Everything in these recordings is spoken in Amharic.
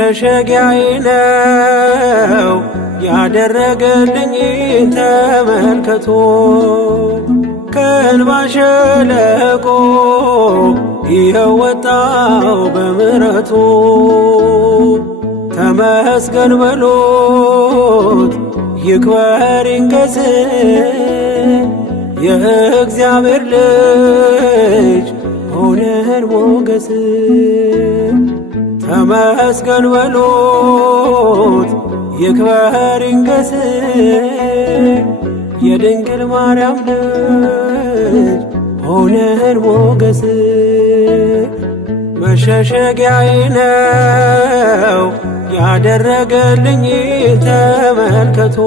መሸሸጊያዬ ነው ያደረገልኝ ተመልከቶ ከእንባ ሸለቆ ይኸው ወጣው በምሕረቱ ተመስገን በሉት ይክበር ይንገስ የእግዚአብሔር ልጅ ሆነን ሞገስ ተመስገን በሉት ይክበር ይንገስ የድንግል ማርያም ልጅ ሆነን ሞገስ መሸሸጊያዬ ነው ያደረገልኝ ተመልከቶ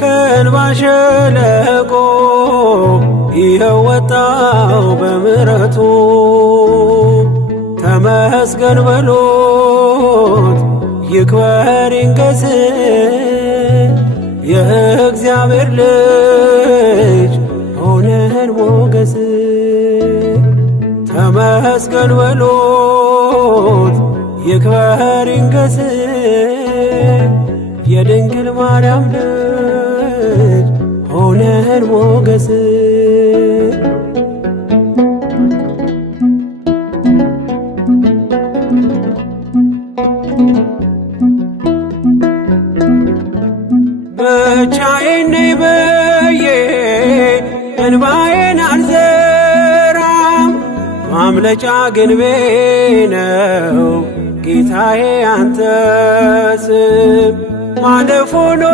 ከእንባ ሸለቆ ይኸው ወጣው በምሕረቱ ተመስገን በሉት ይክበር ይንገስ የእግዚአብሔር ልጅ ሆነን ሞገስ ተመስገን በሉት ይክበር ይንገስ የድንግል ማርያም ልጅ ሆነን ሞገስ ብቻዬን ነኝ ብዬ እንባዬን አልዘራም ማምለጫ ግንቤ ነው ጌታዬ አንተ ስም ማለፍ ሆኖልኛል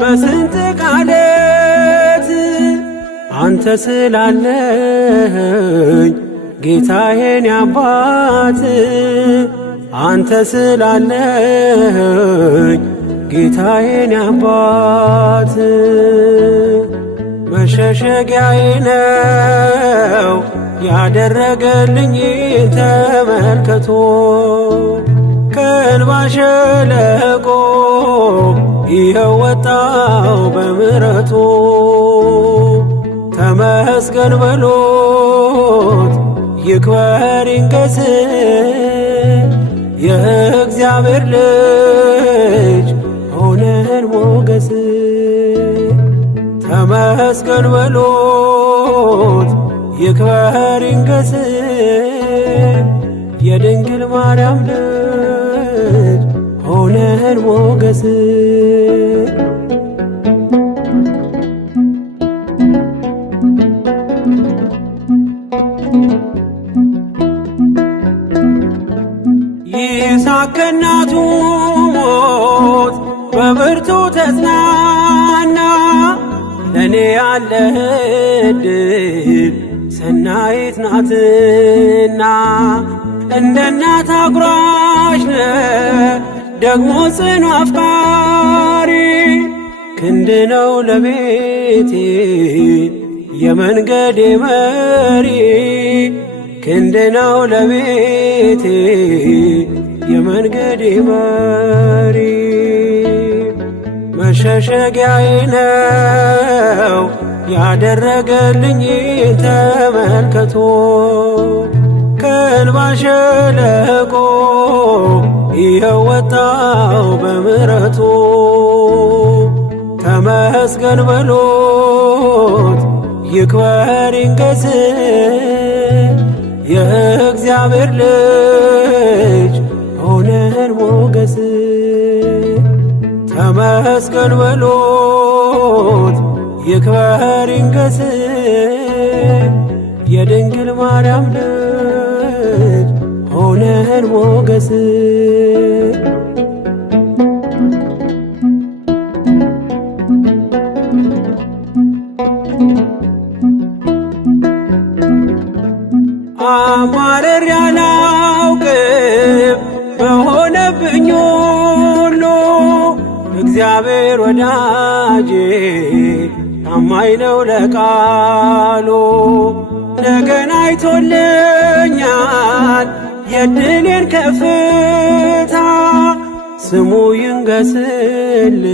በስንጥቅ ዓለት አንተ ስላለኸኝ ጌታዬን አባት አንተ ስላለኸኝ ጌታዬን አባት መሸሸጊያዬ ነው ያደረገልኝ ተመልከቶ ከእንባ ሸለቆ ይኸው ወጣው በምሕረቱ ተመስገን በሉት ይክበር ይንገስ የእግዚአብሔር ልጅ ሆነን ሞገስ ተመስገን በሉት ይክበር ይንገስ የድንግል ማርያም ልጅ ሆነን ሞገስ ይስሐቅ ከእናቱ ሞት በብርቱ ተጽናና ለእኔ ያለህ ዕድል ሰናይት ናትና እንደ እናት አጉራሽ ነህ ደግሞ ጽኑ አፍቃሪ ክንድ ነው ለቤቴ የመንገዴ መሪ ክንድ ነው ለቤቴ የመንገዴ መሪ መሸሸጊያዬ ነው ያደረገልኝ ተመልከቶ ከእንባ ሸለቆ ይኸው ወጣው በምሕረቱ ተመስገን በሉት ይክበር ይንገስ የእግዚአብሔር ልጅ ሆነን ሞገስ ተመስገን በሉት ይክበር ይንገስ የድንግል ማርያም ልጅ ሆነን ሞገስ አማረር ያላውቅም በሆነብኝ ሁሉ እግዚአብሔር ወዳጄ ታማኝ ነው ለቃሉ ነገን አይቶልኛል የድሌን ከፍታ ስሙ ይንገስልኝ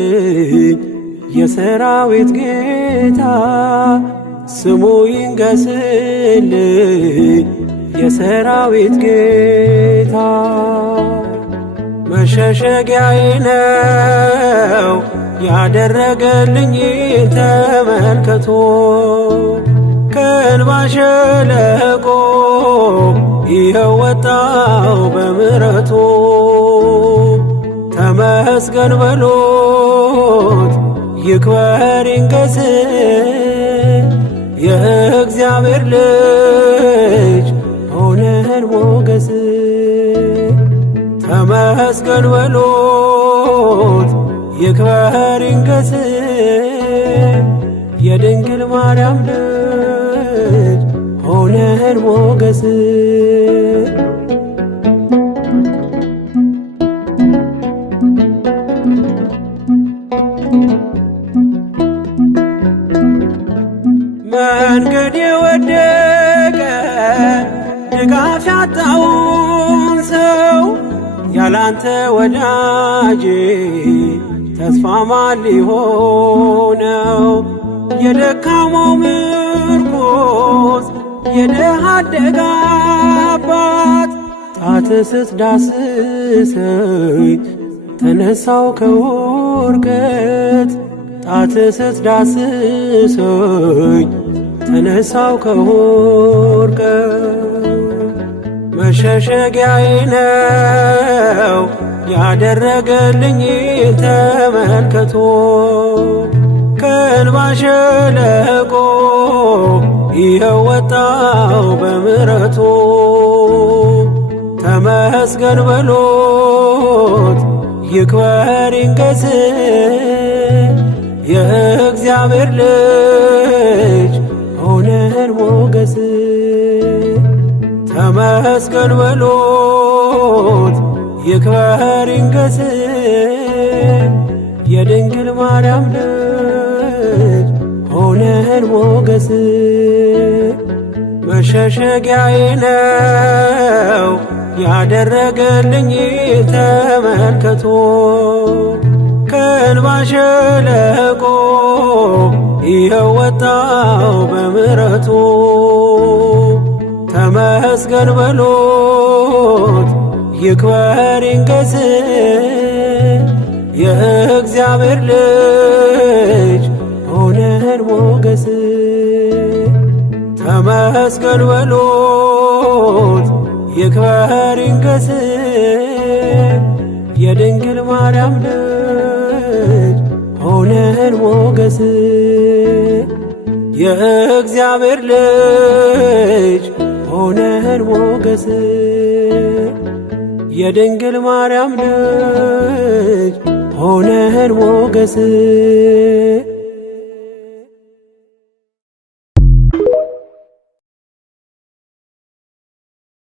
የሰራዊት ጌታ ስሙ ይንገስልኝ የሰራዊት ጌታ መሸሸጊያዬ ነው ያደረገልኝ ተመልከቶ ከእንባ ሸለቆ ይኸው ወጣው በምሕረቱ ተመስገን በሎት ይክበር ይንገስ የእግዚአብሔር ልጅ ሆነን ሞገስ ተመስገን በሎት ይክበር ይንገስ የድንግል ማርያም ልጅ ሆነን ሞገስ መንገድ የወደቀ ድጋፍ ያጣውን ሰው ያላንተ ወዳጄ ተስፋ ማን ሊሆነው? የደካማው ምርኮስ የድሃ አደግ አባት ጣትህ ስትዳስሰኝ ተነሳው ከውድቀት ጣትህ ስትዳስሰኝ ተነሳው ከውድቀት መሸሸጊያዬ ነው ያደረገልኝ ተመልከቶ ከእንባ ሸለቆ ይኸው ወጣው በምሕረቱ ተመስገን በሎት ይክበር ይንገስ የእግዚአብሔር ልጅ ሆነን ሞገስ ተመስገን በሎት ይክበር ይንገስ የድንግል ማርያም ልጅ ሆነን ሞገስ መሸሸጊያዬ ነው ያደረገልኝ ተመልከቶ ከእንባ ሸለቆ ይኸው ወጣው በምሕረቱ ተመስገን በሎት ይክበር ይንገስ የእግዚአብሔር ልጅ ሆነን ሞገስ ተመስገን በሎት ይክበር ይንገስ የድንግል ማርያም ልጅ ሆነን ሞገስ የእግዚአብሔር ልጅ ሆነን ሞገስ የድንግል ማርያም ልጅ ሆነን ሞገስ